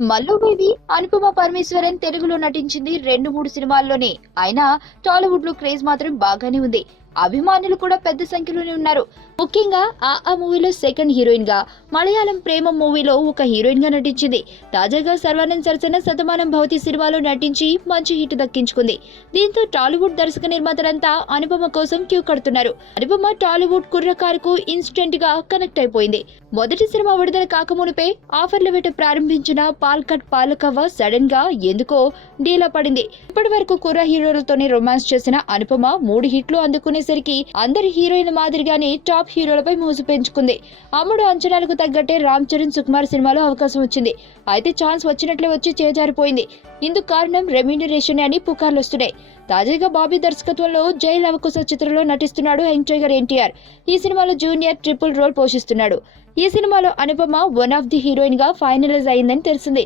Mallu baby Anupama Parameswaran తెలుగులో నటించింది 2-3 సినిమాల్లోనే. అయినా టాలీవుడ్ లో క్రేజ్ మాత్రం బాగానే ఉంది. అభిమానులు కూడా పెద్ద సంఖ్యలోనే ఉన్నారు. ముఖ్యంగా ఆ మూవీలో సెకండ్ హీరోయిన్ గా, మలయాళం ప్రేమ మూవీలో ఒక హీరోయిన్ గా నటించింది. తాజాగా సర్వానంద్ సరసన శతమానం భవతి సినిమాలో నటించి మంచి హిట్ దక్కించుకుంది. దీంతో టాలీవుడ్ దర్శక నిర్మాతలంతా అనుపమ కోసం క్యూ కడుతున్నారు. అనుపమ టాలీవుడ్ కుర్రకారుకు ఇన్స్టెంట్ గా కనెక్ట్ అయిపోయింది. మొదటి సినిమా విడుదల కాకమునిపే ఆఫర్ల వేట ప్రారంభించిన పాల్కట్ పాలకవ్వ సడన్ గా ఎందుకో డీలా పడింది. ఇప్పటి వరకు కుర్ర హీరోలతోనే రొమాన్స్ చేసిన అనుపమ 3 హిట్లు అందుకునేసరికి అందరి హీరోయిన్ల మాదిరిగానే టాప్ హీరోలపై మోజు పెంచుకుంది. అమ్ముడు అంచనాలకు తగ్గట్టే రామ్ చరణ్ సుకుమార్ సినిమాలో అవకాశం వచ్చింది. అయితే ఛాన్స్ వచ్చినట్లే వచ్చి చేజారిపోయింది. ఇందుకు కారణం రెమ్యూనరేషన్ అని పుకార్లు వస్తున్నాయి. తాజాగా బాబీ దర్శకత్వంలో జై లవకుశ చిత్రంలో నటిస్తున్నాడు యంగ్ టైగర్ ఎన్టీఆర్. ఈ సినిమాలో జూనియర్ ట్రిపుల్ రోల్ పోషిస్తున్నాడు. ఈ సినిమాలో Anupama one of the heroine గా ఫైనలైజ్ అయిందని తెలిసింది.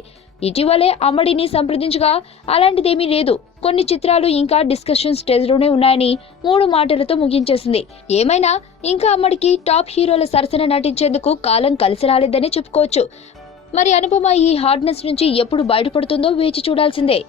ఇటీవలే అమ్మడిని సంప్రదించగా అలాంటిదేమీ లేదు, కొన్ని చిత్రాలు ఇంకా డిస్కషన్ స్టేజ్ లోనే ఉన్నాయని 3 మాటలతో ముగించేసింది. ఏమైనా ఇంకా అమ్మడికి టాప్ హీరోల సరసన నటించేందుకు కాలం కలిసి రాలేదని చెప్పుకోవచ్చు. మరి అనుపమ ఈ హార్డ్నెస్ నుంచి ఎప్పుడు బయటపడుతుందో వేచి చూడాల్సిందే.